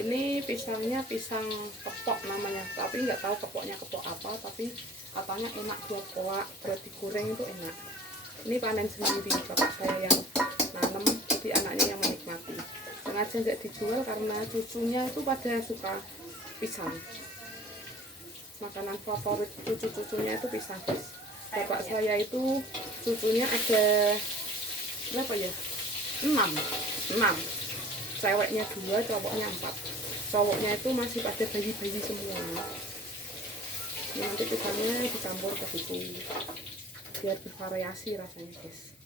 Ini pisangnya pisang kepok namanya, tapi nggak tahu kepoknya kepok apa, tapi katanya enak buat kolak, buat digoreng itu enak. Ini panen sendiri bapak saya yang nanam, jadi anaknya yang menikmati. Sengaja nggak dijual karena cucunya itu pada suka pisang. Makanan favorit cucu-cucunya itu pisang, guys. Bapak saya itu cucunya ada berapa ya? 6. Ceweknya 2, cowoknya 4. Cowoknya itu masih pada bayi-bayi semua. Nanti pisangnya dicampur ke situ biar bervariasi rasanya, guys.